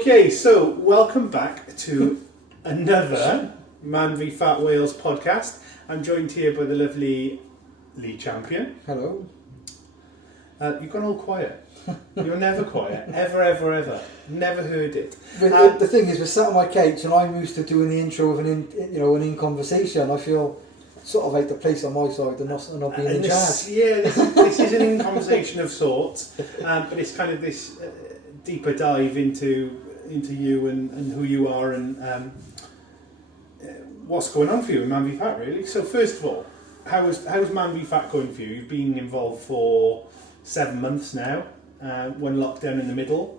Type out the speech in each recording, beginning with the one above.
Okay, so welcome back to another MANvFAT Wales podcast. I'm joined here by the lovely league champion. Hello. You've gone all quiet. You're never quiet, ever. Never heard it. The thing is, we're sat on my couch and I'm used to doing the intro of an in conversation. I feel sort of like the place on my side and not being in charge. Yeah, this is an in conversation of sorts, but it's kind of this deeper dive into you and who you are and what's going on for you in MANvFAT, really. So first of all, how's MANvFAT going for you? You've been involved for 7 months now. When lockdown in the middle,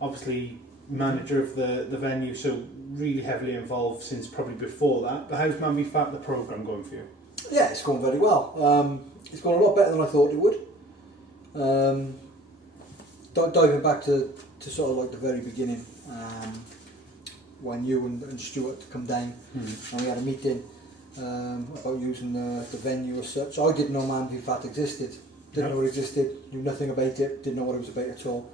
obviously manager of the venue, so really heavily involved since probably before that. But how's MANvFAT, the programme, going for you? Yeah, it's gone very well. It's gone a lot better than I thought it would. Diving back to sort of like the very beginning, when you and Stuart come down and we had a meeting about using the venue as such. I didn't know MANvFAT existed. Didn't know it existed, knew nothing about it, didn't know what it was about at all.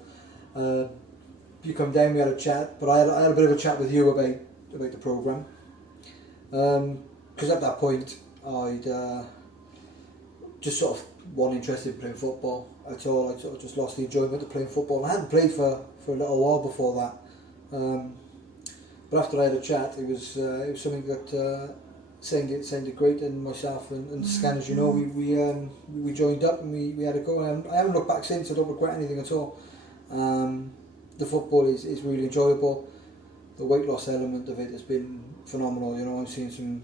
You come down, we had a chat, but I had a bit of a chat with you about the programme. Because at that point, I'd just sort of wasn't interested in playing football at all. I sort of just lost the enjoyment of playing football. I hadn't played for a little while before that. But after I had a chat, it was something that sounded great, and myself and Scan, as you know, we joined up and we had a go. I haven't looked back since. I don't regret anything at all. The football is really enjoyable. The weight loss element of it has been phenomenal. You know, I'm seeing some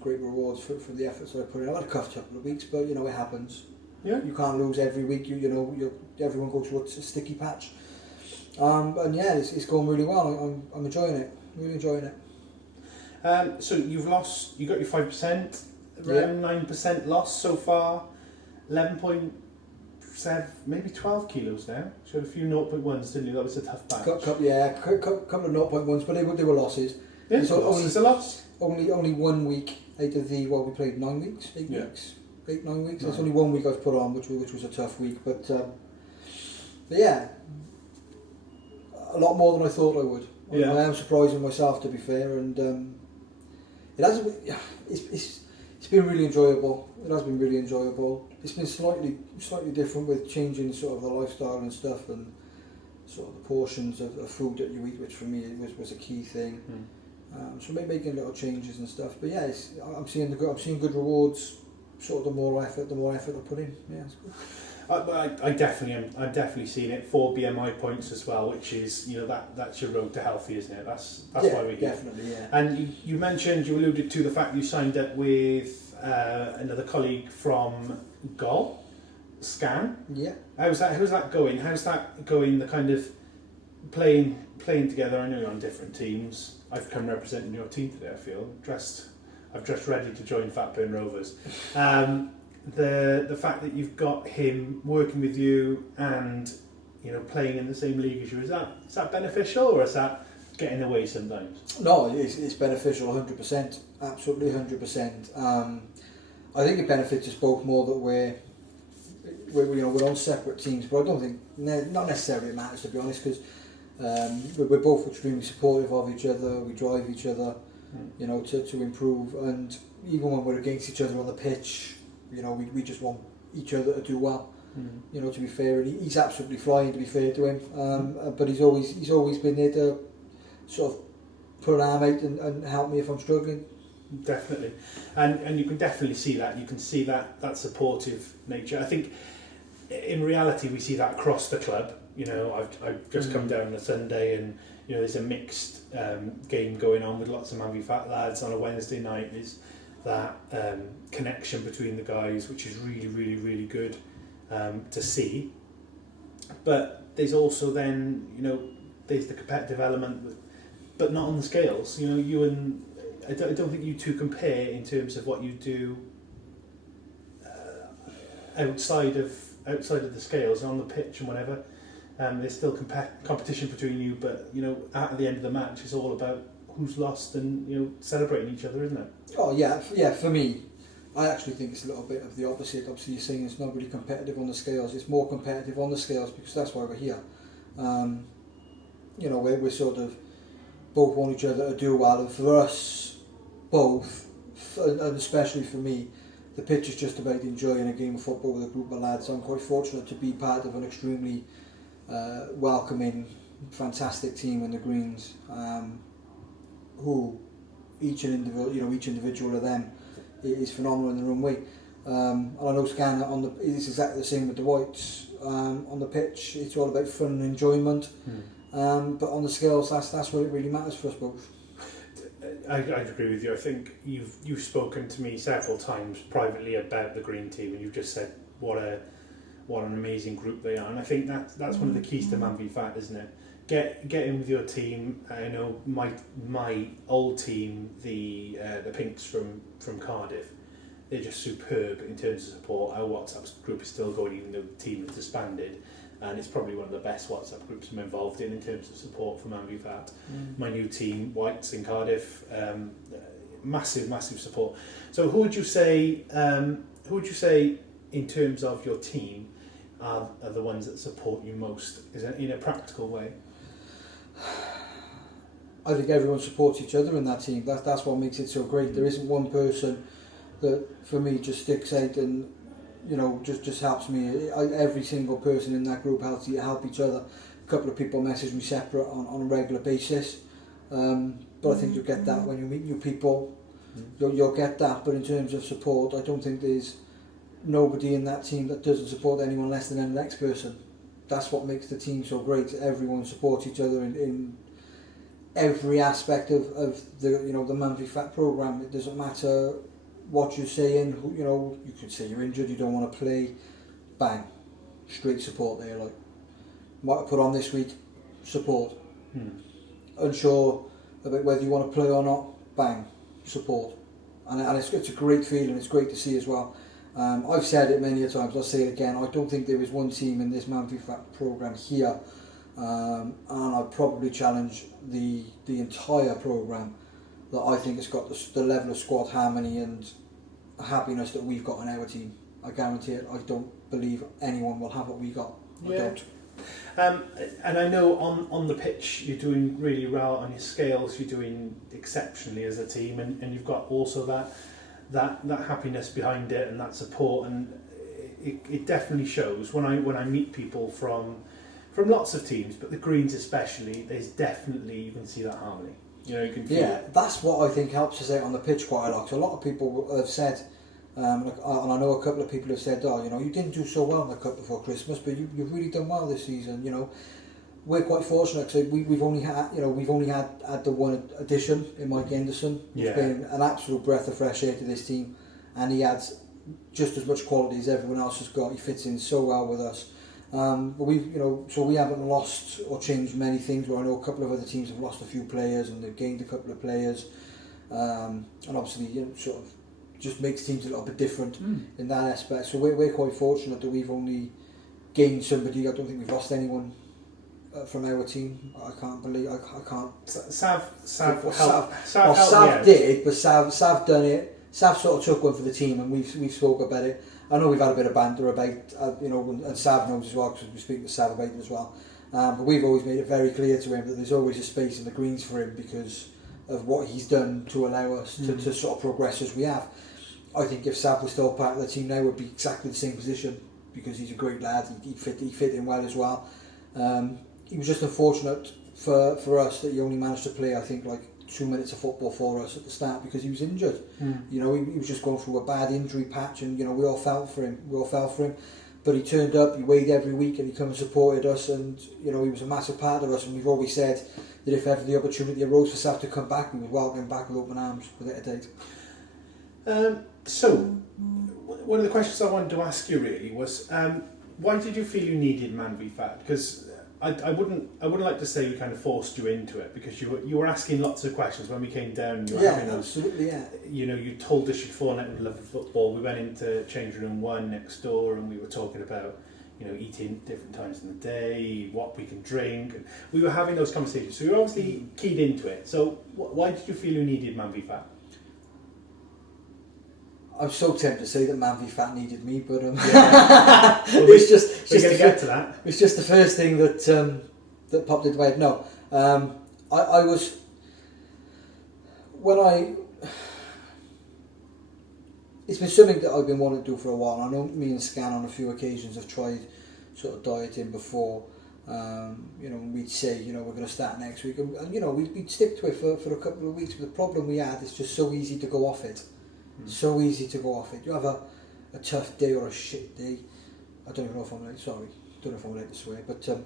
great rewards for the efforts that I put in. I had a cough a couple of weeks, but you know, it happens. Yeah. You can't lose every week. Everyone goes through a sticky patch. And yeah, it's going really well. I'm enjoying it. Really enjoying it. So you got your 5%, around 9% loss so far, 11.7, maybe 12 kilos now. So you had a few 0.1s, didn't you? That was a tough batch. Couple of 0.1s, but they were losses. Yeah, so it's a loss. Only 1 week out of we played 9 weeks, 8 weeks, 9 weeks. There's only 1 week I've put on, which was a tough week, but yeah, a lot more than I thought I would. Yeah. I am surprising myself, to be fair, and it's been really enjoyable. It has been really enjoyable. It's been slightly different with changing sort of the lifestyle and stuff, and sort of the portions of food that you eat, which for me was a key thing. So maybe making little changes and stuff. But yeah, I'm seeing good rewards. Sort of the more effort I put in. Yeah, it's good. I definitely am. I've definitely seen it. 4 BMI points as well, which is, you know, that's your road to healthy, isn't it? That's why we're here. Definitely, yeah. And you alluded to the fact you signed up with another colleague from Gol, Scan. Yeah. How's that going? How's that going? The kind of playing together. I know you're on different teams. I've come representing your team today. I feel I've dressed ready to join Fat Burn Rovers. The fact that you've got him working with you and, you know, playing in the same league as you, is that beneficial, or is that getting away sometimes? No, it's beneficial 100%, absolutely 100%. I think it benefits us both more that we're on separate teams, but I don't think not necessarily it matters, to be honest, because we're both extremely supportive of each other. We drive each other, you know, to improve, and even when we're against each other on the pitch, you know, we just want each other to do well. You know, to be fair, and he's absolutely flying, to be fair to him. But he's always been there to sort of put an arm out and help me if I'm struggling. Definitely, and you can definitely see that. You can see that supportive nature. I think in reality we see that across the club. You know, I've just come down on a Sunday, and you know, there's a mixed game going on with lots of MANvFAT lads on a Wednesday night. Is that connection between the guys, which is really, really, really good to see. But there's also then, you know, there's the competitive element, but not on the scales. You know, I don't think you two compare in terms of what you do outside of the scales, on the pitch and whatever. There's still competition between you, but you know, at the end of the match, it's all about who's lost and, you know, celebrating each other, isn't it? Oh yeah. For me, I actually think it's a little bit of the opposite. Obviously, you're saying it's not really competitive on the scales. It's more competitive on the scales because that's why we're here. you know, we're sort of both want each other to do well, and for us both, and especially for me, the pitch is just about enjoying a game of football with a group of lads. I'm quite fortunate to be part of an extremely welcoming, fantastic team in the Greens, who each individual of them is phenomenal in their own way. And I know Scan it's exactly the same with the Whites. On the pitch, it's all about fun and enjoyment. But on the skills, that's what it really matters for us both. I'd agree with you. I think you've spoken to me several times privately about the Green team, and you've just said what an amazing group they are. And I think that's one of the keys to MANvFAT, isn't it? Get in with your team. I know my old team, the Pinks from Cardiff, they're just superb in terms of support. Our WhatsApp group is still going, even though the team is disbanded. And it's probably one of the best WhatsApp groups I'm involved in terms of support for MANvFAT. My new team, Whites in Cardiff, massive support. So who would you say in terms of your team are the ones that support you most? Is it in a practical way? I think everyone supports each other in that team. That's what makes it so great. There isn't one person that for me just sticks out and just helps me. Every single person in that group help each other. A couple of people message me separate on a regular basis, but I think you'll get that when you meet new people. You'll get that, but in terms of support, I don't think there's nobody in that team that doesn't support anyone less than the next person. That's what makes the team so great. Everyone supports each other in every aspect of the the MANvFAT program. It doesn't matter what you're saying. You could say you're injured, you don't want to play, bang, straight support there. Like, what I put on this week, support. Unsure about whether you want to play or not, bang, support. And it's a great feeling. It's great to see as well. I've said it many a times, I'll say it again, I don't think there is one team in this MANvFAT program here, and I'd probably challenge the entire program, that I think it's got the level of squad harmony and happiness that we've got in our team. I guarantee it. I don't believe anyone will have what we got. I don't. And I know on the pitch you're doing really well on your scales. You're doing exceptionally as a team, and you've got also that happiness behind it and that support, and it definitely shows when I meet people from lots of teams, but the Greens especially. There's definitely, you can see that harmony. You can feel it. That's what I think helps us out on the pitch quite a lot. So a lot of people have said, and I know a couple of people have said, you didn't do so well in the Cup before Christmas, but you've really done well this season. We're quite fortunate because we've only had the one addition in Mike Henderson. He's been an absolute breath of fresh air to this team, and he adds just as much quality as everyone else has got. He fits in so well with us. But we haven't lost or changed many things. Where I know a couple of other teams have lost a few players and they've gained a couple of players, and obviously sort of just makes teams a little bit different in that aspect. So we're quite fortunate that we've only gained somebody. I don't think we've lost anyone from our team. I can't believe I can't. Sav did, but Sav done it. Sav sort of took one for the team, and we've spoke about it. I know we've had a bit of banter about, and Sav knows as well, because we speak to Sav about it as well. But we've always made it very clear to him that there's always a space in the Greens for him because of what he's done to allow us to sort of progress as we have. I think if Sav was still part of the team now, we'd be exactly the same position because he's a great lad. He fit in well as well. He was just unfortunate for us that he only managed to play, I think, like 2 minutes of football for us at the start because he was injured. He was just going through a bad injury patch, and we all felt for him. But he turned up, he weighed every week, and he come and supported us, and he was a massive part of us. And we've always said that if ever the opportunity arose for Sav to come back, we would welcome him back with open arms without a doubt. So one of the questions I wanted to ask you really was, why did you feel you needed MANvFAT? Because I wouldn't like to say we kind of forced you into it, because you were asking lots of questions when we came down. You were having those, absolutely, yeah. You told us you'd fallen out with love of football. We went into changing room 1 next door, and we were talking about eating different times in the day, what we can drink, and we were having those conversations. So you were obviously keyed into it. So why did you feel you needed MANvFAT? I'm so tempted to say that MANvFAT needed me, but Well, it's just we're going to get to that. It's just the first thing that popped into my head. No, I was, it's been something that I've been wanting to do for a while. I know me and Scan on a few occasions have tried sort of dieting before. We'd say, we're going to start next week, and we'd stick to it for a couple of weeks. But the problem we had is just so easy to go off it. So easy to go off it. You have a tough day or a shit day. I don't even know if I'm allowed, sorry, don't know if I'm allowed to swear, but if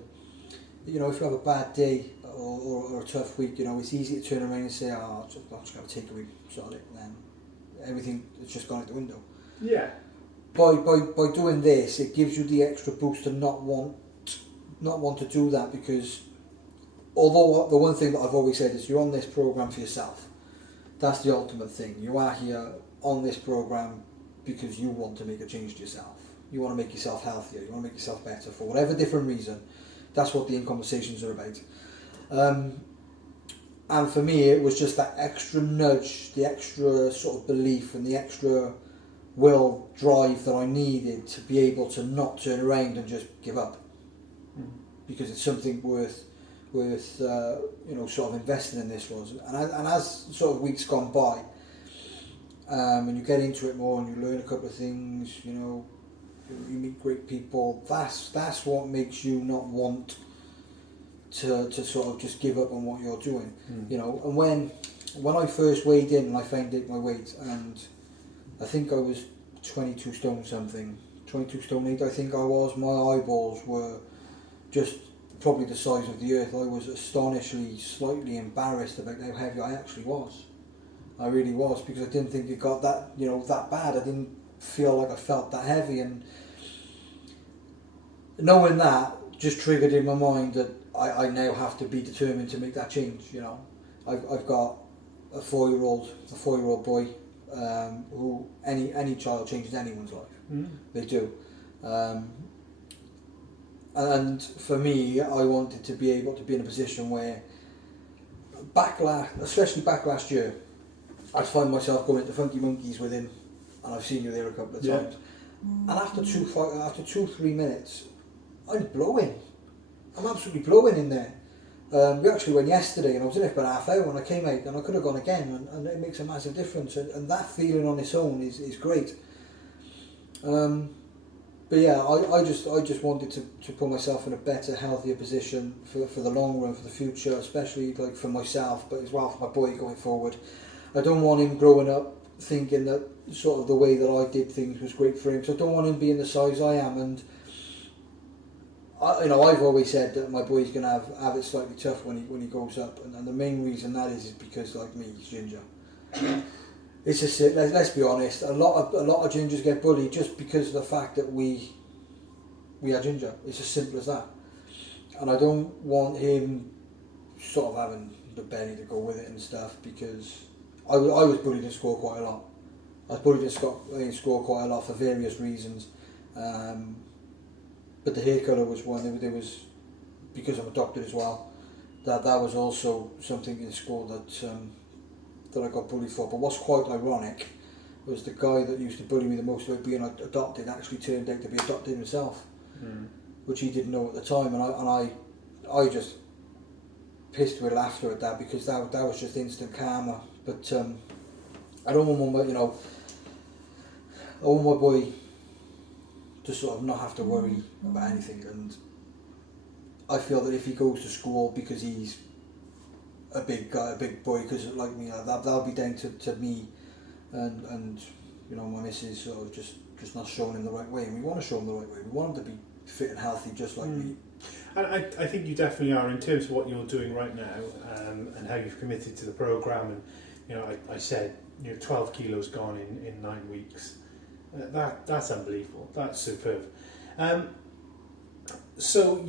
you have a bad day or a tough week, it's easy to turn around and say, I'm just going to take a week, sort it, and then everything has just gone out the window. Yeah. By doing this, it gives you the extra boost to not want to do that, because although the one thing that I've always said is you're on this program for yourself. That's the ultimate thing. You are here on this program because you want to make a change to yourself. You want to make yourself healthier. You want to make yourself better for whatever different reason. That's what the In Conversations are about. And for me, it was just that extra nudge, the extra sort of belief and the extra will, drive that I needed to be able to not turn around and just give up. Because it's something worth sort of investing in. This was, and as sort of weeks gone by, and you get into it more and you learn a couple of things, you meet great people. That's what makes you not want to sort of just give up on what you're doing. And when I first weighed in and I found out my weight, and I think I was 22 stone something, 22 stone 8 I think I was. My eyeballs were just probably the size of the earth. I was astonishingly, slightly embarrassed about how heavy I actually was. I really was, because I didn't think it got that that bad. I didn't feel like I felt that heavy, and knowing that just triggered in my mind that I now have to be determined to make that change. I've got a 4-year-old boy, who any child changes anyone's life. They do. And for me, I wanted to be able to be in a position where especially back last year, I'd find myself going to Funky Monkeys with him, and I've seen you there a couple of times. And after 2-3 minutes, I'm blowing. I'm absolutely blowing in there. We actually went yesterday, and I was in it for about half hour when I came out, and I could have gone again, and it makes a massive difference. And that feeling on its own is great. But yeah, I just wanted to put myself in a better, healthier position for the long run, for the future, especially like for myself, but as well for my boy going forward. I don't want him growing up thinking that sort of the way that I did things was great for him. So I don't want him being the size I am. And I've always said that my boy's going to have it slightly tough when he grows up, and the main reason that is because, like me, he's ginger. It's just, let's be honest, a lot of gingers get bullied just because of the fact that we are ginger. It's as simple as that. And I don't want him sort of having the belly to go with it and stuff, because I was bullied in school quite a lot. I was bullied in school quite a lot for various reasons. But the hair colour was one. There was, because I'm adopted as well, that was also something in school that I got bullied for. But what's quite ironic was the guy that used to bully me the most about being adopted actually turned out to be adopted himself, which he didn't know at the time. And I just pissed with laughter at that, because that was just instant karma. But I don't want my, I want my boy to sort of not have to worry about anything. And I feel that if he goes to school, because he's a big guy, a big boy, because like me, that'll be down to me and my missus sort of just not showing him the right way. And we want to show him the right way. We want him to be fit and healthy just like me. And I think you definitely are, in terms of what you're doing right now, and how you've committed to the programme. And I said 12 kilos gone in 9 weeks. That's unbelievable. That's superb. So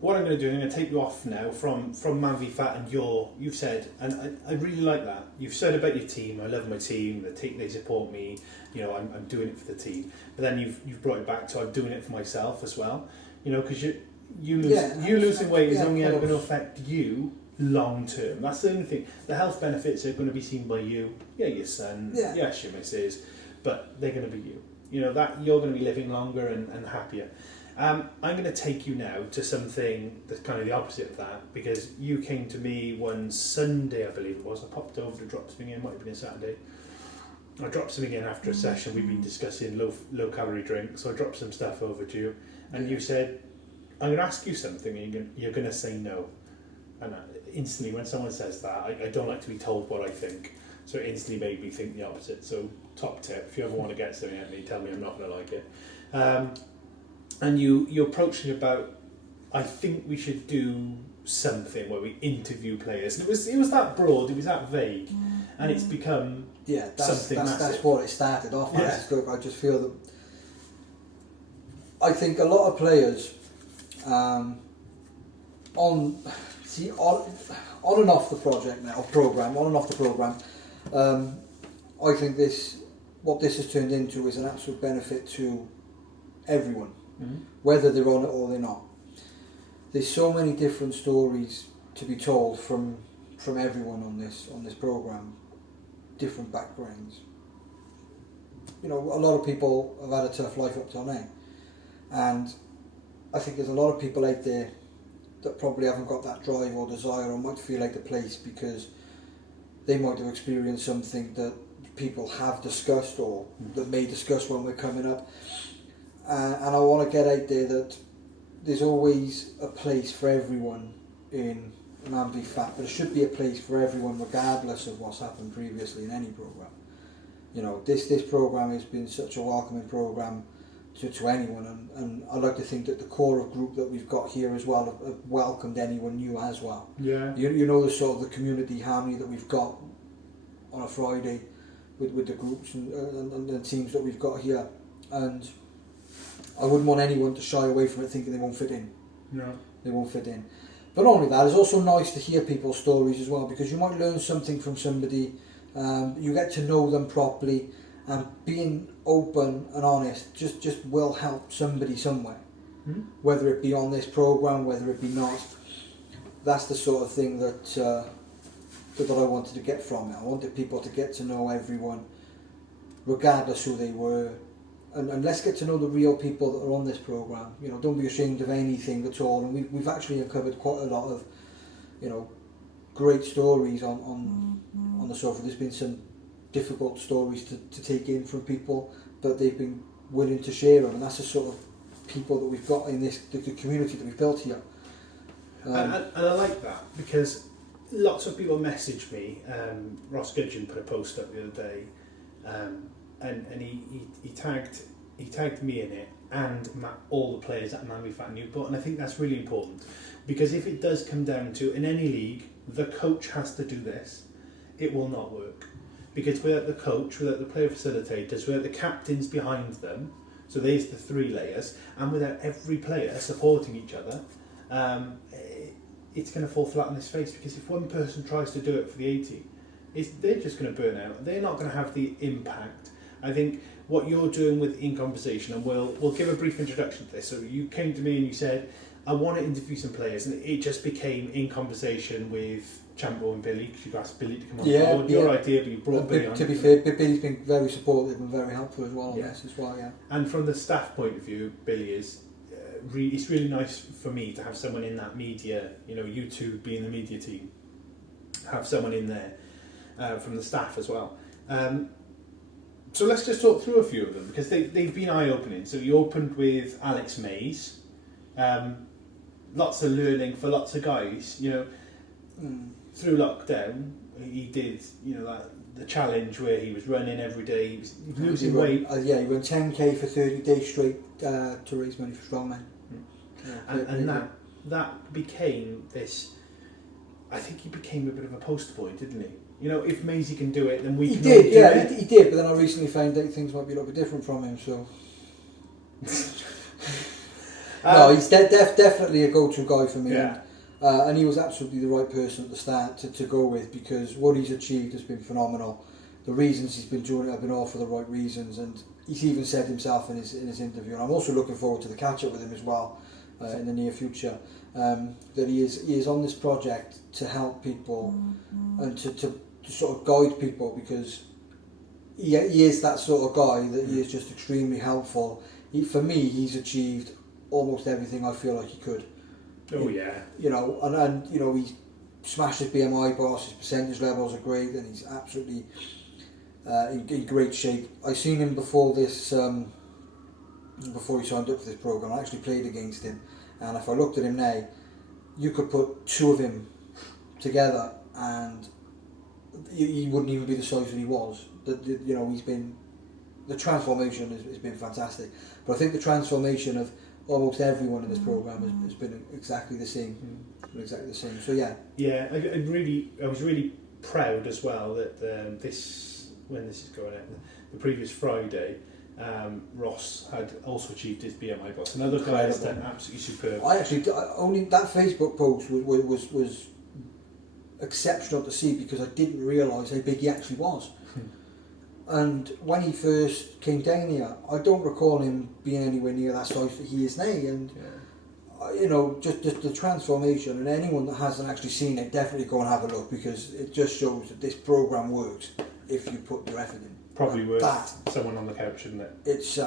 what I'm going to do, I'm going to take you off now from MANvFAT, and you've said, and I really like that. You've said about your team. I love my team. They support me. I'm doing it for the team. But then you've brought it back to I'm doing it for myself as well. Because you losing weight is only ever going to affect you long term. That's the only thing. The health benefits are going to be seen by you. Yeah, your son. Yeah. Yes, your missus. But they're going to be you. That you're going to be living longer and happier. I'm going to take you now to something that's kind of the opposite of that, because you came to me one Sunday, I believe it was. I popped over to drop something in, might have been a Saturday. I dropped something in after a session. We've been discussing low calorie drinks, so I dropped some stuff over to you, and you said, I'm going to ask you something, and you're going to say no. And instantly, when someone says that, I don't like to be told what I think, so it instantly made me think the opposite. So, top tip: if you ever want to get something at me, tell me I'm not going to like it. And you approached me about, I think we should do something where we interview players. And it was that broad, it was that vague, and it's become something massive. That's what it started off as. I just feel that I think a lot of players on and off the project now, on and off the program. I think what this has turned into is an absolute benefit to everyone, whether they're on it or they're not. There's so many different stories to be told from everyone on this program, different backgrounds. You know, a lot of people have had a tough life up till now, and I think there's a lot of people out there that probably haven't got that drive or desire, or might feel like the place because they might have experienced something that people have discussed or that may discuss when we're coming up. And I want to get out there that there's always a place for everyone in MANvFAT, but there should be a place for everyone regardless of what's happened previously in any program. You know, this program has been such a welcoming program to anyone, and I like to think that the core of group that we've got here as well have welcomed anyone new as well. Yeah. You know the sort of the community harmony that we've got on a Friday with the groups and the teams that we've got here, and I wouldn't want anyone to shy away from it thinking they won't fit in. No. They won't fit in. But not only that, it's also nice to hear people's stories as well, because you might learn something from somebody, you get to know them properly, and being open and honest just will help somebody somewhere. Whether it be on this program, whether it be not. That's the sort of thing that I wanted to get from it. I wanted people to get to know everyone, regardless who they were. And let's get to know the real people that are on this program. You know, don't be ashamed of anything at all. And we've actually uncovered quite a lot of, you know, great stories on the sofa. There's been some difficult stories to take in from people, but they've been willing to share them, and that's the sort of people that we've got in this the community that we've built here. And I like that, because lots of people message me. Ross Gudgeon put a post up the other day, and he tagged me in it and all the players at MANvFAT Newport, and I think that's really important, because if it does come down to, in any league, the coach has to do this, it will not work. Because without the coach, without the player facilitators, without the captains behind them, so there's the three layers, and without every player supporting each other, it's going to fall flat on its face, because if one person tries to do it for the 80, they're just going to burn out. They're not going to have the impact. I think what you're doing with In Conversation, and we'll give a brief introduction to this. So you came to me and you said, I want to interview some players, and it just became In Conversation with Champo and Billy, because you asked Billy to come on board. Your idea, but you brought Billy on. To be fair, Billy's been very supportive and very helpful as well on this as well, yeah. And from the staff point of view, Billy is it's really nice for me to have someone in that media, you know, you two being the media team, have someone in there from the staff as well. So let's just talk through a few of them, because they've been eye-opening. So you opened with Alex Mays. Lots of learning for lots of guys, you know. Through lockdown, he did, you know, the challenge where he was running every day. He was losing weight. He ran 10k for 30 days straight to raise money for strongmen. And that became this. I think he became a bit of a poster boy, didn't he? You know, if Maisie can do it, then we can do it. He did. But then I recently found out things might be a little bit different from him. So no, he's definitely a go-to guy for me. Yeah. And he was absolutely the right person at the start to go with, because what he's achieved has been phenomenal. The reasons he's been doing it have been all for the right reasons, and he's even said himself in his interview, and I'm also looking forward to the catch-up with him as well in the near future, that he is on this project to help people and to sort of guide people, because he is that sort of guy that he is just extremely helpful. For me, he's achieved almost everything I feel like he could. Oh yeah. You know, and you know, he's smashed his BMI boss, his percentage levels are great, and he's absolutely in great shape. I seen him before this, before he signed up for this program. I actually played against him, and if I looked at him now, you could put two of him together, and he wouldn't even be the size that he was. You know, the transformation has been fantastic. But I think the transformation of almost everyone in this program has been exactly the same. Exactly the same. So yeah. Yeah, I was really proud as well that when this is going out, the previous Friday, Ross had also achieved his BMI boss. Another guy has done absolutely superb. Only that Facebook post was exceptional to see, because I didn't realise how big he actually was. And when he first came down here, I don't recall him being anywhere near that size that he is now. And you know, just the transformation, and anyone that hasn't actually seen it, definitely go and have a look, because it just shows that this program works if you put your effort in. Probably worth someone on the couch, isn't it? It's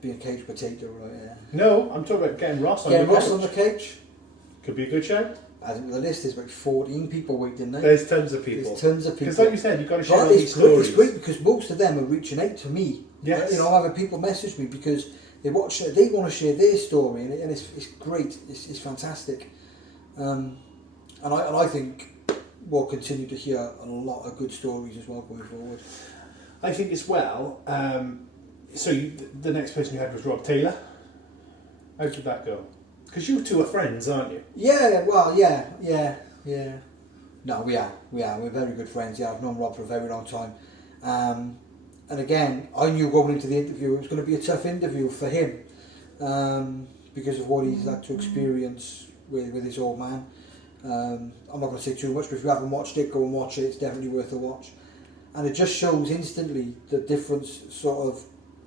being a couch potato, right? Yeah. No, I'm talking about getting Ross on the couch. Getting Ross on the couch Could be a good show. I think the list is about 14 people waiting now. There's tons of people. Because like you said, you've got to share all these stories. It's great because most of them are reaching out to me. Yes. You know, having people message me because they want to share their story, and it's great. It's fantastic. And I think we'll continue to hear a lot of good stories as well going forward. I think as well. So the next person you had was Rob Taylor. How did that go? Because you two are friends, aren't you? Yeah, well, yeah. No, we are. We're very good friends. Yeah, I've known Rob for a very long time. And again, I knew going into the interview it was going to be a tough interview for him because of what he's had to experience with his old man. I'm not going to say too much, but if you haven't watched it, go and watch it. It's definitely worth a watch. And it just shows instantly the different sort of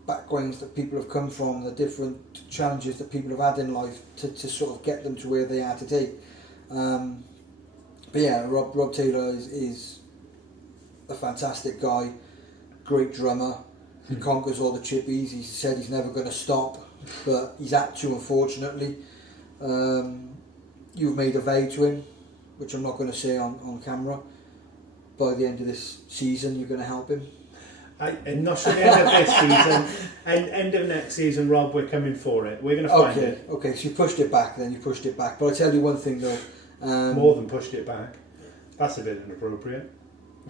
backgrounds that people have come from, the different challenges that people have had in life to sort of get them to where they are today. But yeah, Rob Taylor is a fantastic guy, great drummer. He conquers all the chippies. He said he's never going to stop, but he's had to, unfortunately. You've made a vow to him, which I'm not going to say on camera. By the end of this season, you're going to help him. And not at the end of this season, and end of next season, Rob, we're coming for it. We're going to find it. Okay, so you pushed it back then, But I tell you one thing though. More than pushed it back. That's a bit inappropriate.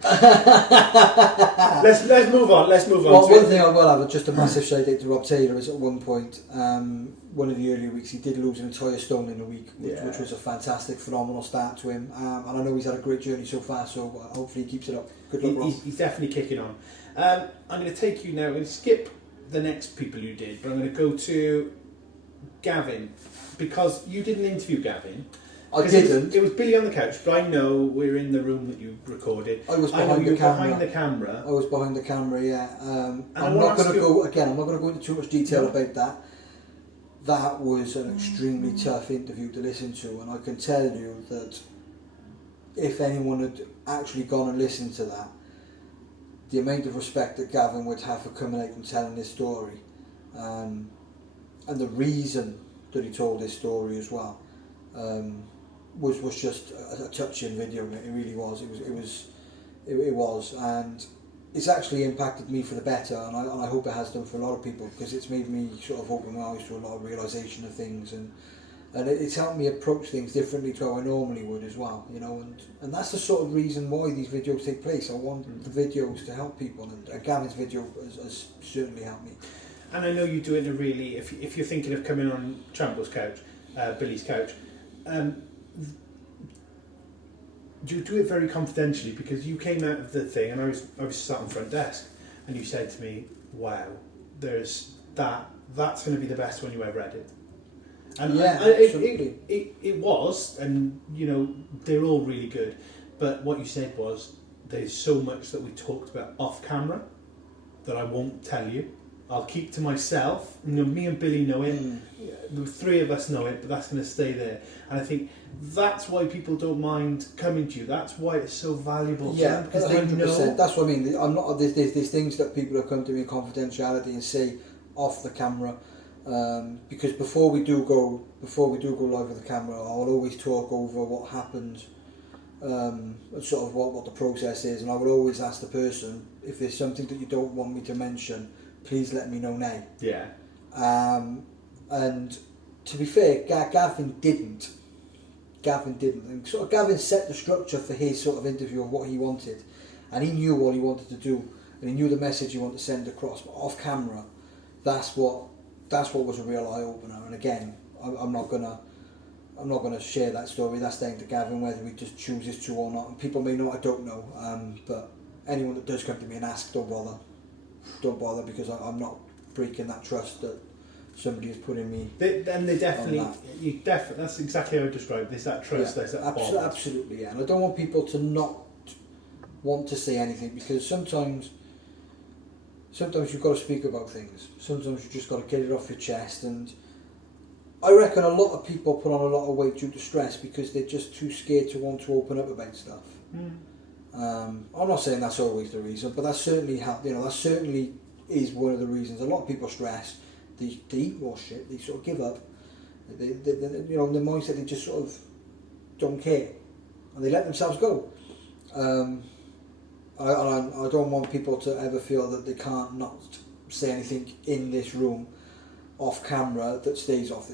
let's move on. Well, one thing I will have, just a massive shout out to Rob Taylor, is at one point, one of the earlier weeks, he did lose an entire stone in a week, which was a fantastic, phenomenal start to him. And I know he's had a great journey so far, so hopefully he keeps it up. Good luck, Rob. He's definitely kicking on. I'm going to take you now. I'm going to skip the next people you did, but I'm going to go to Gavin, because you didn't interview Gavin. I didn't. It was Billy on the couch, but I know we're in the room that you recorded. I was behind the camera. I was behind the camera, yeah. I'm not going to go into too much detail about that. That was an extremely tough interview to listen to, and I can tell you that if anyone had actually gone and listened to that, the amount of respect that Gavin would have for coming out and telling his story, and the reason that he told his story as well, was just a touching video. It really was. It was, and it's actually impacted me for the better, and I hope it has done for a lot of people, because it's made me sort of open my eyes to a lot of realisation of things, and it's helped me approach things differently to how I normally would as well, you know, and that's the sort of reason why these videos take place. I want the videos to help people, and Gavin's video has certainly helped me. And I know you do it in a really, if you're thinking of coming on Trample's couch, Billy's couch, you do it very confidentially, because you came out of the thing and I was sat on front desk, and you said to me, wow, that's going to be the best one you ever edited. And it was, and you know, they're all really good, but what you said was, there's so much that we talked about off camera that I won't tell you. I'll keep to myself. You know, me and Billy know it. The three of us know it, but that's going to stay there. And I think that's why people don't mind coming to you. That's why it's so valuable. Yeah, because 100%. they know. That's what I mean. I'm not. There's things that people have come to me in confidentiality and say off the camera. Because before we do go live with the camera, I'll always talk over what happened, sort of what the process is, and I will always ask the person, if there's something that you don't want me to mention, please let me know now. Yeah. And to be fair, Gavin didn't. And sort of Gavin set the structure for his sort of interview of what he wanted, and he knew what he wanted to do, and he knew the message he wanted to send across. But off camera, that's what was a real eye opener. And again, I'm not gonna share that story. That's down to Gavin whether he just chooses to or not. And people may know, I don't know. But anyone that does come to me and ask, don't bother, because I'm not breaking that trust that somebody is putting me. That's exactly how I described. There's that trust. There's that bond. Absolutely, yeah. And I don't want people to not want to say anything, because sometimes you've got to speak about things. Sometimes you just got to get it off your chest. And I reckon a lot of people put on a lot of weight due to stress because they're just too scared to want to open up about stuff. I'm not saying that's always the reason, but that certainly that certainly is one of the reasons. A lot of people stress. They eat more shit. They sort of give up. They in the mindset, they just sort of don't care, and they let themselves go. I don't want people to ever feel that they can't not say anything in this room, off camera, that stays off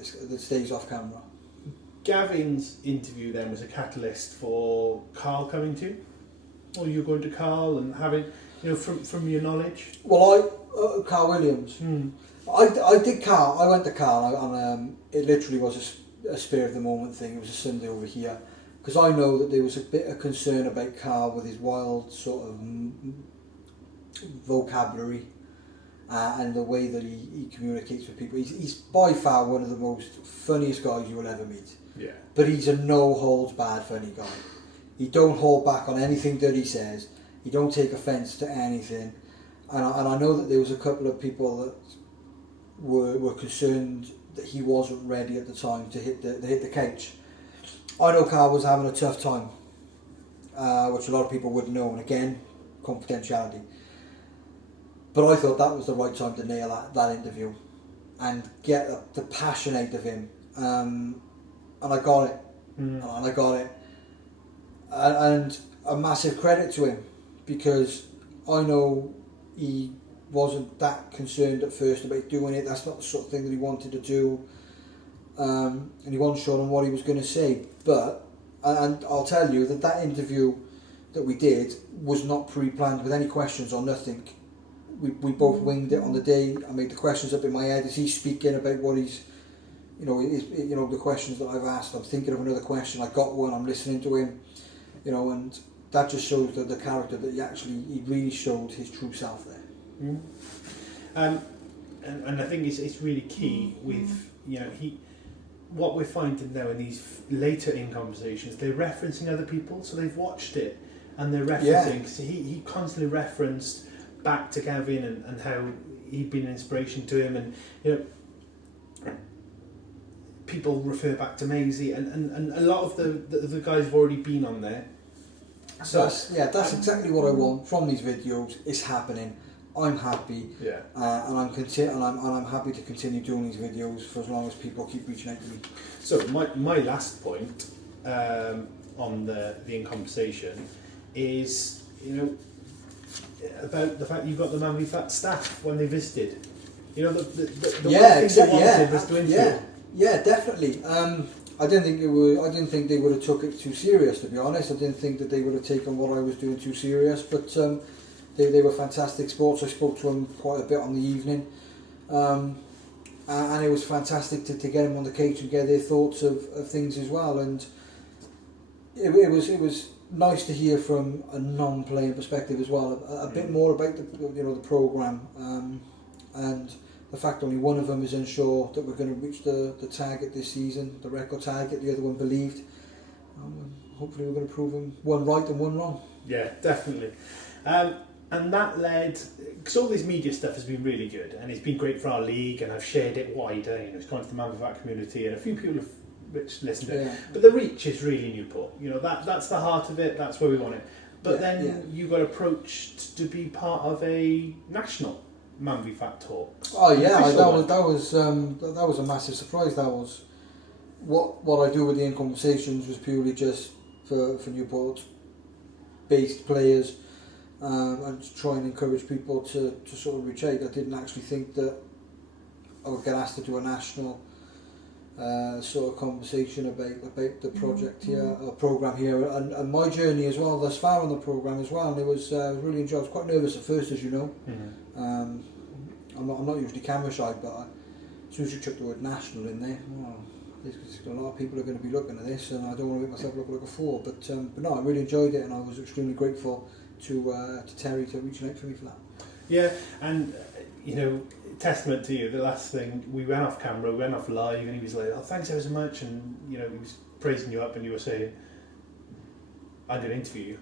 camera. Gavin's interview then was a catalyst for Carl coming to, or you going to Carl and having, from your knowledge. Well, Carl Williams. I did Carl. I went to Carl, and it literally was a spur of the moment thing. It was a Sunday over here, because I know that there was a bit of concern about Carl with his wild sort of vocabulary and the way that he communicates with people. He's by far one of the most funniest guys you will ever meet. Yeah. But he's a no holds barred funny guy. He don't hold back on anything that he says. He don't take offence to anything. And I know that there was a couple of people that were concerned that he wasn't ready at the time to hit the couch. I know Carl was having a tough time, which a lot of people wouldn't know, and again, confidentiality. But I thought that was the right time to nail that interview and get the passion out of him, and I got it, and a massive credit to him, because I know he wasn't that concerned at first about doing it. That's not the sort of thing that he wanted to do, and he wasn't sure on what he was going to say. But and I'll tell you that interview that we did was not pre-planned with any questions or nothing. We both winged it on the day. I made the questions up in my head as he's speaking about what he's, the questions that I've asked. I'm thinking of another question. I got one. I'm listening to him, and that just shows the character that he really showed his true self there. And I think it's really key with what we're finding now in these later in conversations, they're referencing other people, so they've watched it and they're referencing. So he constantly referenced back to Gavin and how he'd been an inspiration to him, and people refer back to Maisie and a lot of the guys have already been on there. So that's exactly what I want from these videos. It's happening. I'm happy, and I'm happy to continue doing these videos for as long as people keep reaching out to me. So my last point on the in conversation is about the fact you've got the MANvFAT staff when they visited. The one thing they wanted was to interview. Yeah, definitely. I didn't think they would have took it too serious, to be honest. I didn't think that they would have taken what I was doing too serious, but. They were fantastic sports. I spoke to them quite a bit on the evening, and it was fantastic to get them on the cage and get their thoughts of things as well. And it was nice to hear from a non-playing perspective as well, a bit more about the programme, and the fact only one of them is unsure that we're going to reach the target this season, the record target. The other one believed. Hopefully, we're going to prove them one right and one wrong. Yeah, definitely. And that led, because all this media stuff has been really good, and it's been great for our league, and I've shared it wider. It's gone to the MANvFAT community, and a few people have listened to it. But the reach is really Newport. That's the heart of it. That's where we want it. But you got approached to be part of a national. MANvFAT talks. Oh yeah, Official that one. was a massive surprise. That was what I do with the In Conversations was purely just for Newport based players, and to try and encourage people to sort of reach out. I didn't actually think that I would get asked to do a national sort of conversation about the project here, or program here, and my journey as well thus far on the program as well. And it was really enjoyed. I was quite nervous at first, as you know. Mm-hmm. I'm not usually camera shy, but as soon as you chuck the word national in there, there's a lot of people are going to be looking at this, and I don't want to make myself look like a fool. But no, I really enjoyed it, and I was extremely grateful to Terry to reaching out for me for that. Yeah, and testament to you. The last thing, we went off camera, we went off live, and he was like, "Oh, thanks ever so much," and he was praising you up, and you were saying, "I'm going to interview you."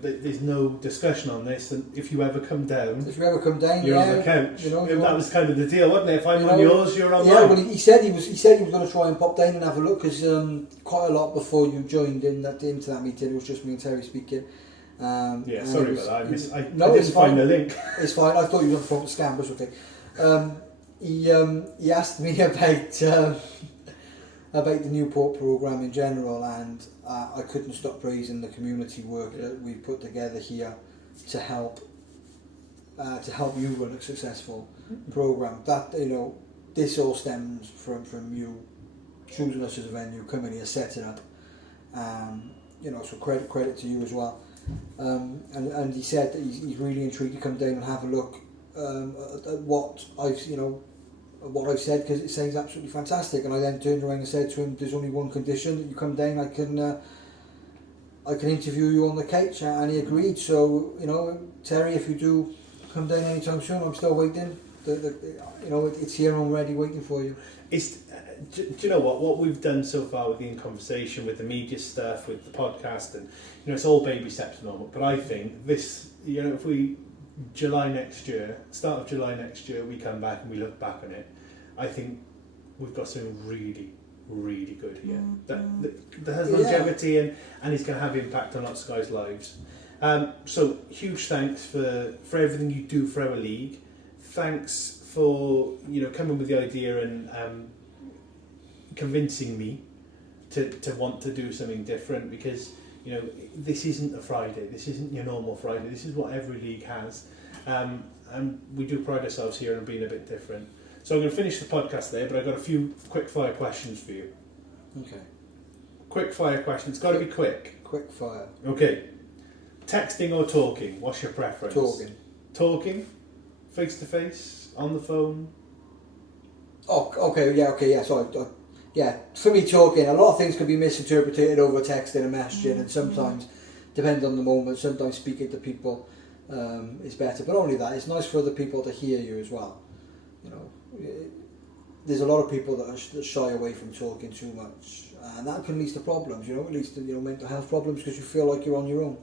There's no discussion on this, and if you ever come down, you're on the couch. That was kind of the deal, wasn't it? If I'm on yours, you're on mine. Yeah, well, he said he was going to try and pop down and have a look, because quite a lot before you joined into that meeting, it was just me and Terry speaking. Sorry about that. I No, didn't find the link. It's fine. I thought you were on the phone to scam, but it's okay. He asked me about the Newport programme in general, and I couldn't stop praising the community work that we put together here to help you run a successful programme. That this all stems from you choosing us as a venue, coming here, setting up. So credit to you as well. And he said that he's really intrigued to come down and have a look at what I've said, because it sounds absolutely fantastic. And I then turned around and said to him, "There's only one condition: that you come down. I can interview you on the couch," and he agreed. So Terry, if you do come down anytime soon, I'm still waiting. It's here and ready, waiting for you. Do you know what we've done so far with the In Conversation, with the media stuff, with the podcast, and it's all baby steps at the moment. But I think this, if we start of July next year, we come back and we look back on it, I think we've got something really, really good here that has longevity and is going to have impact on lots of guys' lives. So huge thanks for everything you do for our league. Thanks for coming with the idea and convincing me to want to do something different, because this isn't a Friday, this isn't your normal Friday, this is what every league has, and we do pride ourselves here on being a bit different. So I'm going to finish the podcast there, but I've got a few quick fire questions for you. Okay. Quick fire questions, it's got to be quick. Quick fire. Okay. Texting or talking? What's your preference? Talking. Talking? Face to face? On the phone? Oh, okay, yeah, sorry. Yeah, for me, talking, a lot of things can be misinterpreted over texting and messaging, and sometimes, depending on the moment, sometimes speaking to people is better. But only that, it's nice for other people to hear you as well. There's a lot of people that shy away from talking too much, and that can lead to problems. It leads to mental health problems, because you feel like you're on your own.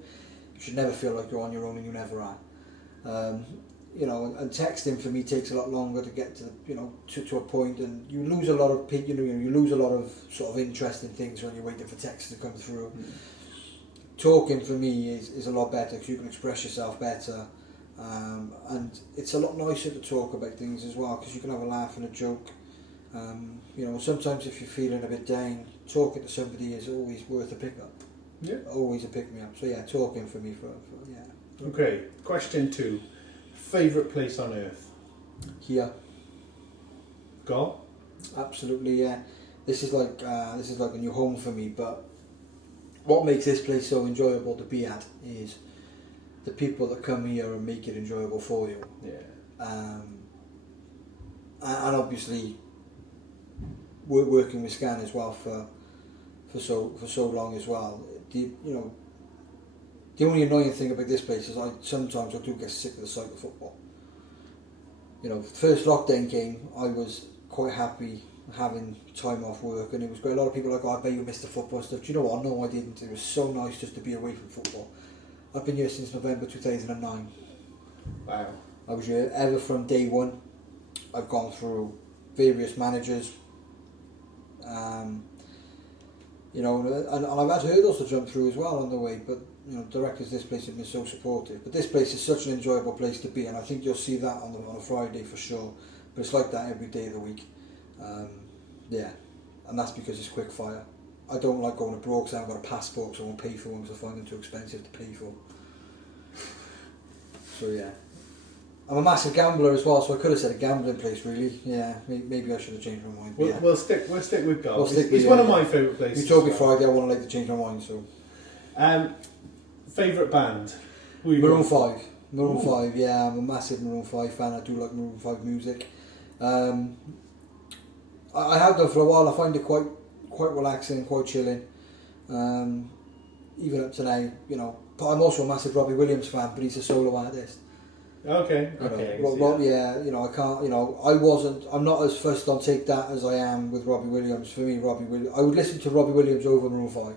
You should never feel like you're on your own, and you never are. And texting for me takes a lot longer to get to a point, and you lose a lot of you lose a lot of sort of interest in things when you're waiting for texts to come through. Talking for me is a lot better, because you can express yourself better, and it's a lot nicer to talk about things as well, because you can have a laugh and a joke. Sometimes if you're feeling a bit down, talking to somebody is always worth a pick up. Yeah. Always a pick me up. So yeah, talking for me for yeah. Okay. Question 2. Favourite place on earth? Here. Go? Absolutely, yeah. This is like a new home for me. But what makes this place so enjoyable to be at is the people that come here and make it enjoyable for you. Yeah. And obviously, we're working with Scan as well for so long as well. The only annoying thing about this place is sometimes I do get sick of the sight of football. First lockdown came, I was quite happy having time off work, and it was great. A lot of people were like, "Oh, I bet you missed the football stuff." Do you know what? No, I didn't. It was so nice just to be away from football. I've been here since November 2009. Wow. I was here ever from day one. I've gone through various managers. And I've had hurdles to jump through as well on the way, but you know, directors of this place have been so supportive. But this place is such an enjoyable place to be, and I think you'll see that on a Friday for sure. But it's like that every day of the week. Yeah, and that's because it's quick fire. I don't like going abroad because I haven't got a passport, so I won't pay for one because I find them too expensive to pay for. So yeah. I'm a massive gambler as well, so I could have said a gambling place really. Yeah, maybe I should have changed my mind. We'll stick with golf. We'll It's one of my favourite places. You told me Friday I want to change my mind, so. Favourite band? Maroon 5. Maroon 5, yeah, I'm a massive Maroon 5 fan. I do like Maroon 5 music. I have done for a while. I find it quite relaxing, quite chilling. Even up to now, you know. But I'm also a massive Robbie Williams fan, but he's a solo artist. Okay. Yeah, you know, I can't, you know, I'm not as fussed on Take That as I am with Robbie Williams. For me, I would listen to Robbie Williams over Maroon 5.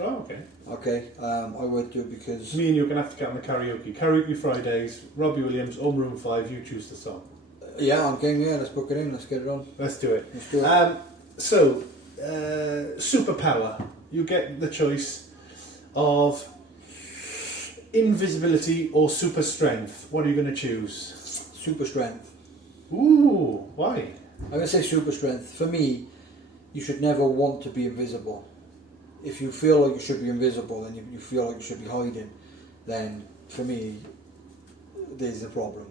Oh, okay. Okay, I would do it because... Me and you are going to have to get on the karaoke. Karaoke Fridays, Robbie Williams or Maroon 5, you choose the song. Yeah, I'm game, yeah, let's book it in, let's get it on. Let's do it. Superpower. You get the choice of invisibility or super strength. What are you going to choose? Super strength. Ooh, why? I'm going to say super strength. For me, you should never want to be invisible. If you feel like you should be invisible and you feel like you should be hiding, then for me, there's a problem.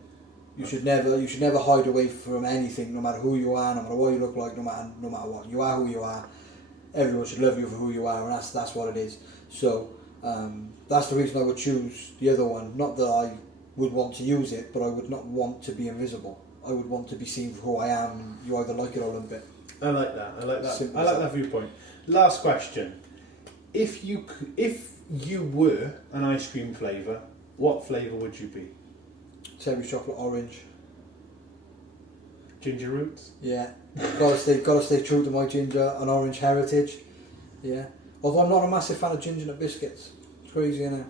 You should never hide away from anything, no matter who you are, no matter what you look like, no matter what. You are who you are. Everyone should love you for who you are, and that's what it is. So that's the reason I would choose the other one. Not that I would want to use it, but I would not want to be invisible. I would want to be seen for who I am, and you either like it or lump it. I like that. I like Simple that viewpoint. Last question: If you were an ice cream flavour, what flavour would you be? Cherry chocolate orange. Ginger roots? Yeah. gotta stay true to my ginger and orange heritage. Yeah. Although I'm not a massive fan of ginger nut biscuits. It's crazy, isn't it?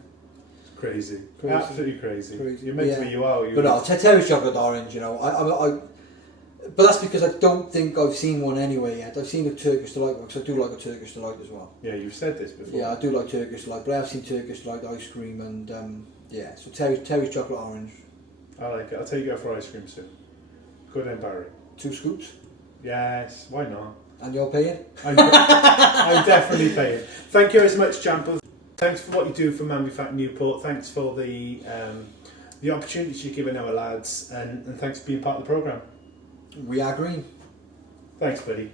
Crazy. Absolutely crazy. You're meant to be, you are. But no, cherry chocolate orange, you know. But that's because I don't think I've seen one anyway yet. I've seen a Turkish Delight one, because I do like a Turkish Delight as well. Yeah, you've said this before. Yeah, I do like Turkish Delight, but I have seen Turkish Delight ice cream and yeah, so terry chocolate orange. I like it. I'll take you out for ice cream soon. Good and Barry. 2 scoops? Yes, why not? And you're paying? I'm definitely paying. Thank you as much, Jampo. Thanks for what you do for MANvFAT Newport. Thanks for the opportunities you're giving our lads, and thanks for being part of the programme. We are green. Thanks, buddy.